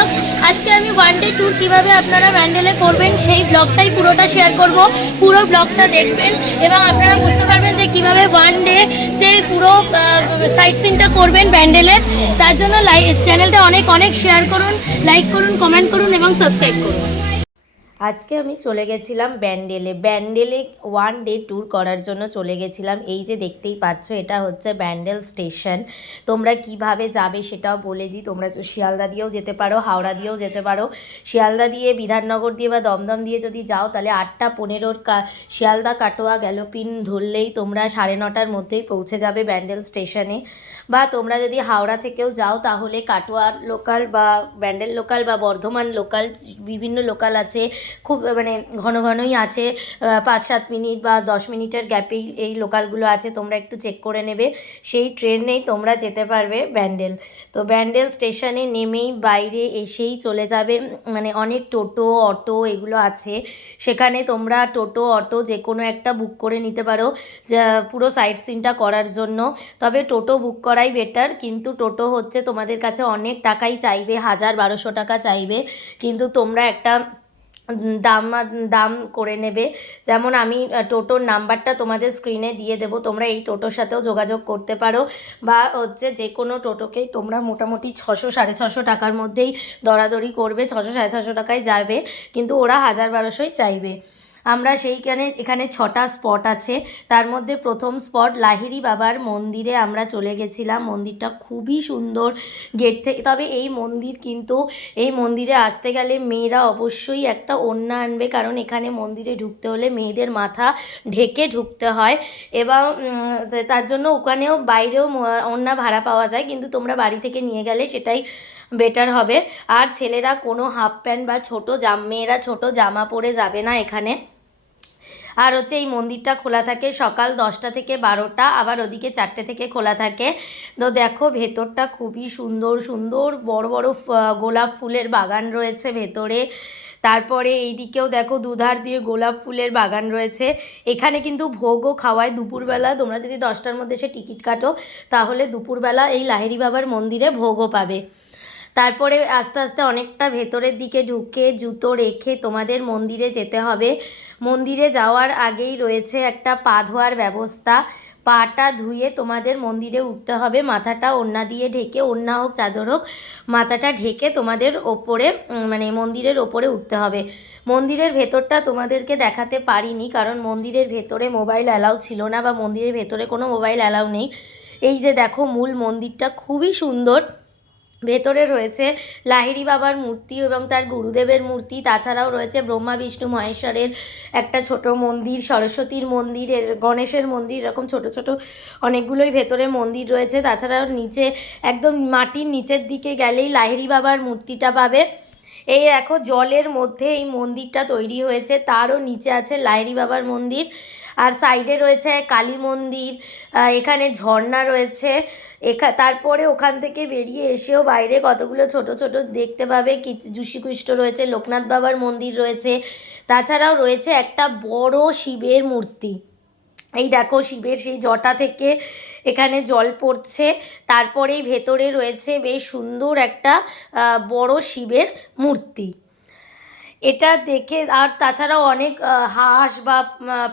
Blog. আজকে আমি one day tour কীভাবে আপনারা ব্যান্ডেলে করবেন সেই ব্লগটাই পুরোটা শেয়ার করব। পুরো ব্লগটা দেখবেন এবং আপনারা বুঝতে পারবেন যে কীভাবে ওয়ান ডেতে পুরো সাইট সিনটা করবেন ব্যান্ডেলের। তার জন্য চ্যানেলটা অনেক অনেক শেয়ার করুন, লাইক করুন, কমেন্ট করুন এবং সাবস্ক্রাইব করুন। আজকে আমি চলে গেছিলাম ব্যান্ডেলে ওয়ান ডে ট্যুর করার জন্য চলে গেছিলাম। এই যে দেখতেই পাচ্ছ, এটা হচ্ছে ব্যান্ডেল স্টেশন। তোমরা কিভাবে যাবে সেটাও বলে দিই। তোমরা শিয়ালদা দিয়েও যেতে পারো, হাওড়া দিয়েও যেতে পারো। শিয়ালদা দিয়ে, বিধাননগর দিয়ে বা দমদম দিয়ে যদি যাও তাহলে 8:15 শিয়ালদা কাটোয়া গ্যালোপিন ধরলেই তোমরা 9:30টার মধ্যেই পৌঁছে যাবে ব্যান্ডেল স্টেশনে। বা তোমরা যদি হাওড়া থেকেও যাও তাহলে কাটোয়ার লোকাল বা ব্যান্ডেল লোকাল বা বর্ধমান লোকাল, বিভিন্ন লোকাল আছে, খুব মানে ঘন ঘনই আছে, 5-7 মিনিট বা 10 মিনিটের গ্যাপেই এই লোকালগুলো আছে। তোমরা একটু চেক করে নেবে, সেই ট্রেনেই তোমরা যেতে পারবে ব্যান্ডেল। তো ব্যান্ডেল স্টেশনে নেমেই বাইরে এসেই চলে যাবে, মানে অনেক টোটো অটো এগুলো আছে, সেখানে তোমরা টোটো অটো যে কোনো একটা বুক করে নিতে পারো পুরো সাইট সিনটা করার জন্য। তবে টোটো বুক করাই বেটার, কিন্তু টোটো হচ্ছে তোমাদের কাছে অনেক টাকাই চাইবে, 1000-1200 টাকা চাইবে, কিন্তু তোমরা একটা দাম দাম করে নেবে। যেমন আমি টোটোর নাম্বারটা তোমাদের স্ক্রিনে দিয়ে দেবো, তোমরা এই টোটোর সাথেও যোগাযোগ করতে পারো, বা হচ্ছে যে কোনো টোটোকেই তোমরা মোটামুটি 600-650 টাকার মধ্যেই দরাদরি করবে, 600-650 টাকায় যাবে, কিন্তু ওরা 1000-1200ই চাইবে। আমরা এখানে 6টা স্পট আছে। তার মধ্যে প্রথম স্পট লাহিড়ি বাবার মন্দিরে আমরা চলে গেছিলাম। মন্দিরটা খুবই সুন্দর গেট থেকে। তবে এই মন্দিরে আসতে গেলে মেয়েরা অবশ্যই একটা ওড়না আনবে, কারণ এখানে মন্দিরে ঢুকতে হলে মেয়েদের মাথা ঢেকে ঢুকতে হয়, এবং তার জন্য ওখানেও বাইরেও ওড়না ভাড়া পাওয়া যায়, কিন্তু তোমরা বাড়ি থেকে নিয়ে গেলে সেটাই বেটার হবে। আর ছেলেরা কোনো হাফ প্যান্ট বা মেয়েরা ছোট জামা পরে যাবে না এখানে। আর হচ্ছে এই মন্দিরটা খোলা থাকে সকাল 10টা থেকে 12টা, আবার ওদিকে 4টে থেকে খোলা থাকে। তো দেখো ভেতরটা খুবই সুন্দর সুন্দর, বড় বড় গোলাপ ফুলের বাগান রয়েছে ভেতরে। তারপরে এইদিকেও দেখো দুধার দিয়ে গোলাপ ফুলের বাগান রয়েছে। এখানে কিন্তু ভোগও খাওয়ায় দুপুরবেলা। তোমরা যদি 10টার মধ্যে এসে টিকিট কাটো তাহলে দুপুরবেলা এই লাহিড়ি বাবার মন্দিরে ভোগও পাবে। তারপরে আস্তে আস্তে অনেকটা ভেতরের দিকে ঢুকে জুতো রেখে তোমাদের মন্দিরে যেতে হবে। মন্দিরে যাওয়ার আগেই রয়েছে একটা পা ধোয়ার ব্যবস্থা। পাটা ধুয়ে তোমাদের মন্দিরে উঠতে হবে, মাথাটা ওড়না দিয়ে ঢেকে, ওড়না হোক চাদর হোক, মাথাটা ঢেকে তোমাদের ওপরে মানে মন্দিরের ওপরে উঠতে হবে। মন্দিরের ভেতরটা তোমাদেরকে দেখাতে পারিনি, কারণ মন্দিরের ভেতরে মোবাইল অ্যালাউ ছিল না, বা মন্দিরের ভেতরে কোনো মোবাইল অ্যালাউ নেই। এই যে দেখো মূল মন্দিরটা খুবই সুন্দর। ভেতরে রয়েছে লাহিড়ি বাবার মূর্তি এবং তার গুরুদেবের মূর্তি। তাছাড়াও রয়েছে ব্রহ্মা বিষ্ণু মহেশ্বরের একটা ছোট মন্দির, সরস্বতীর মন্দির, গণেশের মন্দির, এরকম ছোট ছোট অনেকগুলোই ভেতরে মন্দির রয়েছে। তাছাড়াও নিচে একদম মাটির নিচের দিকে গেলেই লাহিড়ি বাবার মূর্তিটা পাবে। এই দেখো জলের মধ্যে এই মন্দিরটা তৈরি হয়েছে, তারও নিচে আছে লাহিড়ি বাবার মন্দির। আর সাইডে রয়েছে কালী মন্দির, এখানে ঝর্ণা রয়েছে। তারপরে ওখান থেকে বেরিয়ে এসেও বাইরে কতগুলো ছোট ছোট দেখতে পাবে, কিছু যীশুখ্রিস্ট রয়েছে, লোকনাথ বাবার মন্দির রয়েছে। তাছাড়াও রয়েছে একটা বড় শিবের মূর্তি। এই দেখো শিবের সেই জটা থেকে এখানে জল পড়ছে। তারপরেই ভেতরে রয়েছে বেশ সুন্দর একটা বড় শিবের মূর্তি। এটা দেখে, আর তাছাড়াও অনেক হাঁস বা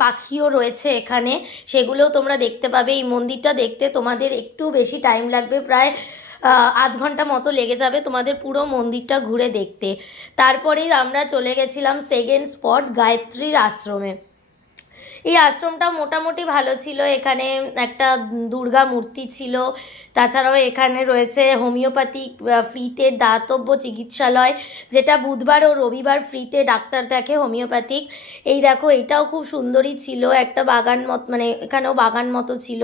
পাখিও রয়েছে এখানে, সেগুলোও তোমরা দেখতে পাবে। এই মন্দিরটা দেখতে তোমাদের একটু বেশি টাইম লাগবে, প্রায় আধ ঘন্টা মতো লেগে যাবে তোমাদের পুরো মন্দিরটা ঘুরে দেখতে। তারপরেই আমরা চলে গেছিলাম সেকেন্ড স্পট গায়ত্রীর আশ্রমে। এই আশ্রমটা মোটামুটি ভালো ছিল। এখানে একটা দুর্গা মূর্তি ছিল। তাছাড়াও এখানে রয়েছে হোমিওপ্যাথিক ফ্রিতে দাতব্য চিকিৎসালয়, যেটা বুধবার ও রবিবার ফ্রিতে ডাক্তার দেখে হোমিওপ্যাথিক। এই দেখো এটাও খুব সুন্দরই ছিল, একটা বাগান মতো, মানে এখানেও বাগান মতো ছিল।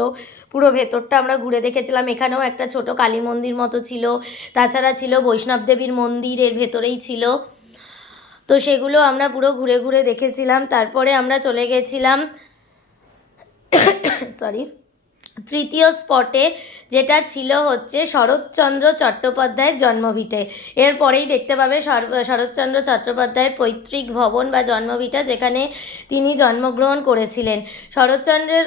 পুরো ভেতরটা আমরা ঘুরে দেখেছিলাম। এখানেও একটা ছোট কালী মন্দির মতো ছিল। তাছাড়া ছিল বৈষ্ণব দেবীর মন্দির এর ভেতরেই ছিল। তো সেগুলো আমরা পুরো ঘুরে ঘুরে দেখেছিলাম। তারপরে আমরা চলে গেছিলাম তৃতীয় স্পটে যেটা ছিল হচ্ছে শরৎচন্দ্র চট্টোপাধ্যায়ের জন্মভিটে। এরপরেই দেখতে পাবে শরৎচন্দ্র চট্টোপাধ্যায়ের পৈতৃক ভবন বা জন্মভিটা, যেখানে তিনি জন্মগ্রহণ করেছিলেন। শরৎচন্দ্রের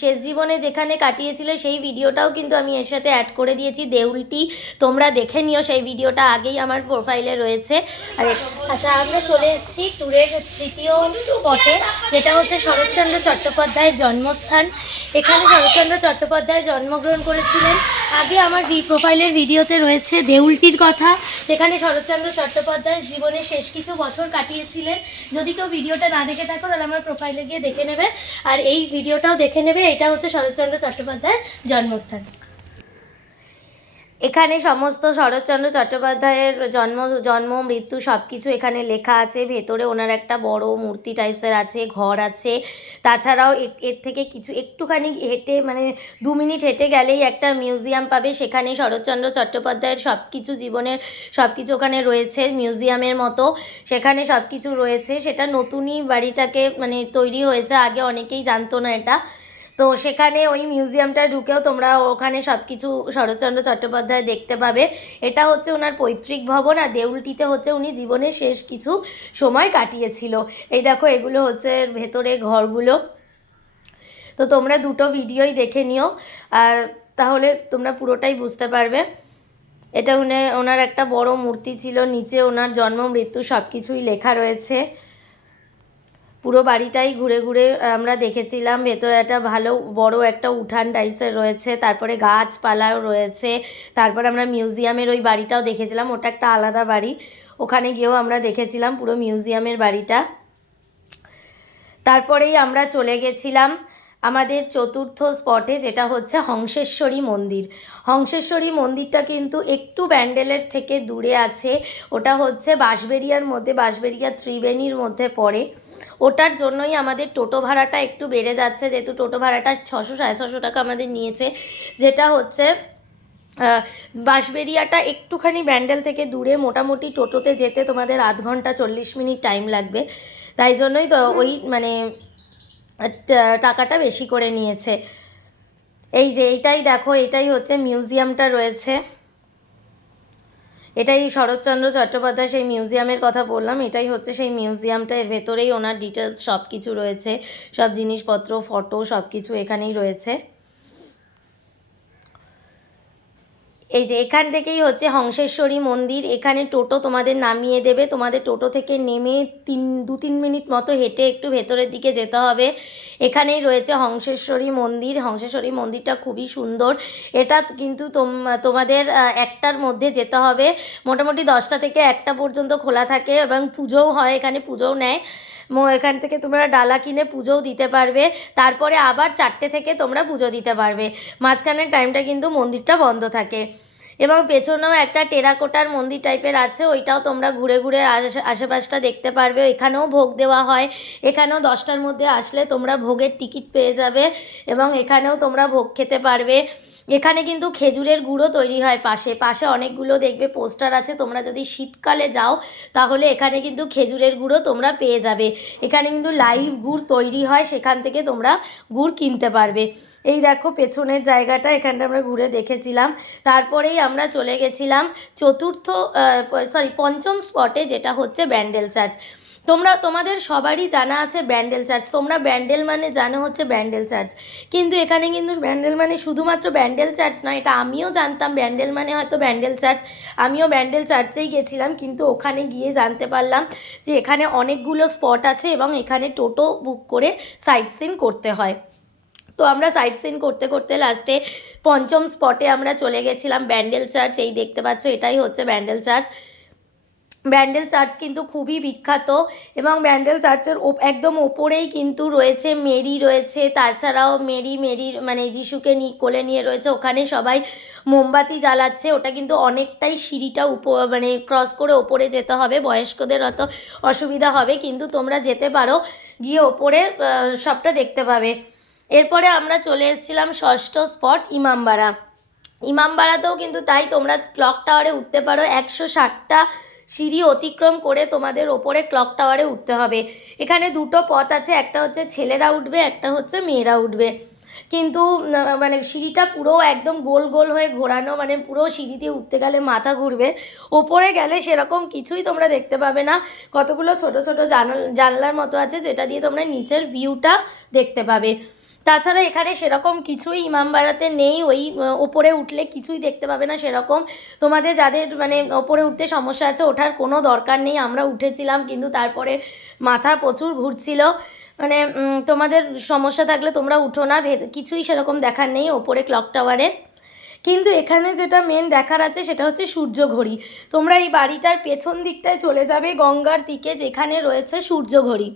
শেষ জীবনে যেখানে কাটিয়েছিল সেই ভিডিওটাও কিন্তু আমি এর সাথে অ্যাড করে দিয়েছি, দেউলটি, তোমরা দেখে নিও, সেই ভিডিওটা আগেই আমার প্রোফাইলে রয়েছে। আর আচ্ছা, আমরা চলে এসেছি ট্যুরের তৃতীয় স্পটে, যেটা হচ্ছে শরৎচন্দ্র চট্টোপাধ্যায়ের জন্মস্থান। এখানে শরৎচন্দ্র চট্টোপাধ্যায় জন্মগ্রহণ করেছিলেন। আগে আমার প্রোফাইলের ভিডিওতে রয়েছে দেউলটির কথা, যেখানে শরৎচন্দ্র চট্টোপাধ্যায় জীবনের শেষ কিছু বছর কাটিয়েছিলেন। যদি কেউ ভিডিওটা না দেখে থাকো তাহলে আমার প্রোফাইলে গিয়ে দেখে নেবে, আর এই ভিডিওটাও দেখে নেবে। এটা হচ্ছে শরৎচন্দ্র চট্টোপাধ্যায়ের জন্মস্থান। এখানে সমস্ত শরৎচন্দ্র চট্টোপাধ্যায়ের জন্ম মৃত্যু সব কিছু এখানে লেখা আছে। ভেতরে ওনার একটা বড় মূর্তি টাইপসের আছে, ঘর আছে। তাছাড়াও এর থেকে কিছু একটুখানি হেঁটে, মানে 2 মিনিট হেঁটে গেলেই একটা মিউজিয়াম পাবে, সেখানে শরৎচন্দ্র চট্টোপাধ্যায়ের সব কিছু, জীবনের সব কিছু ওখানে রয়েছে মিউজিয়ামের মতো। সেখানে সব কিছু রয়েছে। সেটা নতুনই বাড়িটাকে মানে তৈরি হয়েছে, আগে অনেকেই জানতো না এটা। তো সেখানে ওই মিউজিয়ামটা ঢুকেও তোমরা ওখানে সব কিছু শরৎচন্দ্র চট্টোপাধ্যায় দেখতে পাবে। এটা হচ্ছে ওনার পৈতৃক ভবন, আর দেউলটিতে হচ্ছে উনি জীবনের শেষ কিছু সময় কাটিয়েছিল। এই দেখো, এগুলো হচ্ছে ভেতরে ঘরগুলো। তো তোমরা দুটো ভিডিওই দেখে নিও, আর তাহলে তোমরা পুরোটাই বুঝতে পারবে। এটা ওনার একটা বড় মূর্তি ছিল, নিচে ওনার জন্ম মৃত্যু সব কিছুই লেখা রয়েছে। পুরো বাড়িটাই ঘুরে ঘুরে আমরা দেখেছিলাম। ভেতরে একটা ভালো বড় একটা উঠান টাইপসের রয়েছে, তারপরে গাছপালাও রয়েছে। তারপরে আমরা মিউজিয়ামের ওই বাড়িটাও দেখেছিলাম, ওটা একটা আলাদা বাড়ি, ওখানে গিয়েও আমরা দেখেছিলাম পুরো মিউজিয়ামের বাড়িটা। তারপরেই আমরা চলে গেছিলাম আমাদের চতুর্থ স্পটে, যেটা হচ্ছে হংসেশ্বরী মন্দির। হংসেশ্বরী মন্দিরটা কিন্তু একটু ব্যান্ডেলের থেকে দূরে আছে। ওটা হচ্ছে বাঁশবেড়িয়ার মধ্যে, বাঁশবেড়িয়া ত্রিবেণীর মধ্যে পড়ে। ওটার জন্যই আমাদের টোটো ভাড়াটা একটু বেড়ে যাচ্ছে, যেহেতু টোটো ভাড়াটা 600-650 টাকা আমাদের নিয়েছে। যেটা হচ্ছে বাঁশবেড়িয়াটা একটুখানি ব্যান্ডেল থেকে দূরে, মোটামুটি টোটোতে যেতে তোমাদের 0.5 ঘন্টা 40 মিনিট টাইম লাগবে। তাই জন্যই তো ওই মানে টাকাটা বেশি করে নিয়েছে। এই যে এইটাই দেখো, এটাই হচ্ছে মিউজিয়ামটা রয়েছে। এটাই শরৎচন্দ্র চট্টোপাধ্যায় সেই মিউজিয়ামের কথা বললাম, এটাই হচ্ছে সেই মিউজিয়ামটা। এর ভেতরেই ওনার ডিটেলস সব কিছু রয়েছে, সব জিনিসপত্র, ফটো সব কিছু এখানেই রয়েছে। এই যে এখান থেকেই হচ্ছে হংসেশ্বরী মন্দির। এখানে টোটো তোমাদের নামিয়ে দেবে, তোমাদের টোটো থেকে নেমে 2-3 মিনিট মতো হেঁটে একটু ভেতরের দিকে যেতে হবে। এখানেই রয়েছে হংসেশ্বরী মন্দির। হংসেশ্বরী মন্দিরটা খুবই সুন্দর। এটা কিন্তু তোমাদের 1টার মধ্যে যেতে হবে। মোটামুটি 10টা থেকে 1টা পর্যন্ত খোলা থাকে, এবং পুজোও হয়, এখানে পুজোও নেয়। এখান থেকে তোমরা ডালা কিনে পুজোও দিতে পারবে। তারপরে আবার 4টে থেকে তোমরা পুজো দিতে পারবে। মাঝখানের টাইমটা কিন্তু মন্দিরটা বন্ধ থাকে। এবং পেছনেও একটা টেরাকোটার মন্দির টাইপের আছে, ওইটাও তোমরা ঘুরে ঘুরে আশেপাশটা দেখতে পারবে। এখানেও ভোগ দেওয়া হয়। এখানেও 10টার মধ্যে আসলে তোমরা ভোগের টিকিট পেয়ে যাবে, এবং এখানেও তোমরা ভোগ খেতে পারবে। এখানে কিন্তু খেজুরের গুঁড়ো তৈরি হয়, পাশে পাশে অনেকগুলো দেখবে পোস্টার আছে। তোমরা যদি শীতকালে যাও তাহলে এখানে কিন্তু খেজুরের গুঁড়ো তোমরা পেয়ে যাবে। এখানে কিন্তু লাইভ গুড় তৈরি হয়, সেখান থেকে তোমরা গুড় কিনতে পারবে। এই দেখো পেছনের জায়গাটা, এখানটা আমরা ঘুরে দেখেছিলাম। তারপরেই আমরা চলে গেছিলাম পঞ্চম স্পটে, যেটা হচ্ছে ব্যান্ডেল চার্চ। তোমাদের সবারই জানা আছে ব্যান্ডেল চার্চ, তোমরা ব্যান্ডেল মানে জানো হচ্ছে ব্যান্ডেল চার্চ, কিন্তু এখানে কিন্তু ব্যান্ডেল মানে শুধুমাত্র ব্যান্ডেল চার্চ নয়। এটা আমিও জানতাম ব্যান্ডেল মানে হয়তো ব্যান্ডেল চার্চ, আমিও ব্যান্ডেল চার্চেই গেছিলাম, কিন্তু ওখানে গিয়ে জানতে পারলাম যে এখানে অনেকগুলো স্পট আছে, এবং এখানে টোটো বুক করে সাইট সিন করতে হয়। তো আমরা সাইট সিন করতে করতে লাস্টে পঞ্চম স্পটে আমরা চলে গেছিলাম ব্যান্ডেল চার্চ। এই দেখতে পাচ্ছ, এটাই হচ্ছে ব্যান্ডেল চার্চ। ব্যান্ডেল চার্চ কিন্তু খুবই বিখ্যাত, এবং ব্যান্ডেল চার্চের একদম ওপরেই কিন্তু রয়েছে মেরি রয়েছে। তাছাড়াও মেরির মানে যিশুকে কোলে নিয়ে রয়েছে, ওখানে সবাই মোমবাতি জ্বালাচ্ছে। ওটা কিন্তু অনেকটাই সিঁড়িটা মানে ক্রস করে ওপরে যেতে হবে, বয়স্কদের অত অসুবিধা হবে, কিন্তু তোমরা যেতে পারো, গিয়ে ওপরে সবটা দেখতে পাবে। এরপরে আমরা চলে এসেছিলাম ষষ্ঠ স্পট ইমামবাড়া। ইমামবাড়াতেও কিন্তু তাই, তোমরা ক্লক টাওয়ারে উঠতে পারো। 160টা সিঁড়ি অতিক্রম করে তোমাদের ওপরে ক্লক টাওয়ারে উঠতে হবে। এখানে দুটো পথ আছে, একটা হচ্ছে ছেলেরা উঠবে, একটা হচ্ছে মেয়েরা উঠবে। কিন্তু মানে সিঁড়িটা পুরো একদম গোল গোল হয়ে ঘোরানো, মানে পুরো সিঁড়ি দিয়ে উঠতে গেলে মাথা ঘুরবে। ওপরে গেলে সেরকম কিছুই তোমরা দেখতে পাবে না, কতগুলো ছোট ছোট জানলার মতো আছে যেটা দিয়ে তোমরা নিচের ভিউটা দেখতে পাবে। তাছাড়া এখানে সেরকম কিছুই ইমামবাড়াতে নেই, ওই ওপরে উঠলে কিছুই দেখতে পাবে না সেরকম। তোমাদের যাদের মানে ওপরে উঠতে সমস্যা আছে ওঠার কোনো দরকার নেই, আমরা উঠেছিলাম কিন্তু তারপরে মাথা প্রচুর ঘুরছিল। মানে তোমাদের সমস্যা থাকলে তোমরা উঠো না, কিছুই সেরকম দেখার নেই ওপরে ক্লক টাওয়ারে। কিন্তু এখানে যেটা মেন দেখার আছে সেটা হচ্ছে সূর্য ঘড়ি। তোমরা এই বাড়িটার পেছন দিকটায় চলে যাবে গঙ্গার দিকে, যেখানে রয়েছে সূর্য ঘড়ি।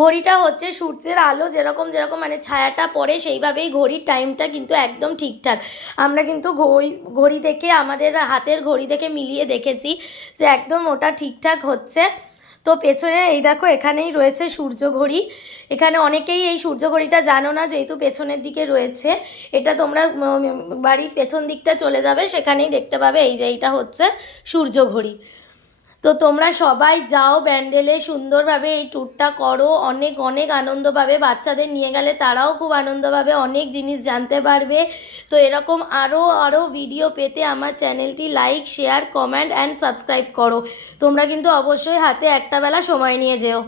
ঘড়িটা হচ্ছে সূর্যের আলো যেরকম যেরকম মানে ছায়াটা পড়ে সেইভাবেই ঘড়ির টাইমটা কিন্তু একদম ঠিকঠাক। আমরা কিন্তু ঘড়ি দেখে আমাদের হাতের ঘড়ি দেখে মিলিয়ে দেখেছি যে একদম ওটা ঠিকঠাক হচ্ছে। তো পেছনে এই দেখো এখানেই রয়েছে সূর্য ঘড়ি। এখানে অনেকেই এই সূর্য ঘড়িটা জানো না, যেহেতু পেছনের দিকে রয়েছে। এটা তোমরা বাড়ির পেছন দিকটা চলে যাবে, সেখানেই দেখতে পাবে এই যে এইটা হচ্ছে সূর্য ঘড়ি। তো তোমরা সবাই যাও ব্যান্ডেলে, সুন্দরভাবে এই ট্যুরটা করো, অনেক অনেক আনন্দ পাবে। বাচ্চাদের নিয়ে গেলে তারাও খুব আনন্দ পাবে, অনেক জিনিস জানতে পারবে। তো এরকম আরও আরও ভিডিও পেতে আমার চ্যানেলটি like, share, comment and subscribe করো। তোমরা কিন্তু অবশ্যই হাতে একটা বেলা সময় নিয়ে যেও।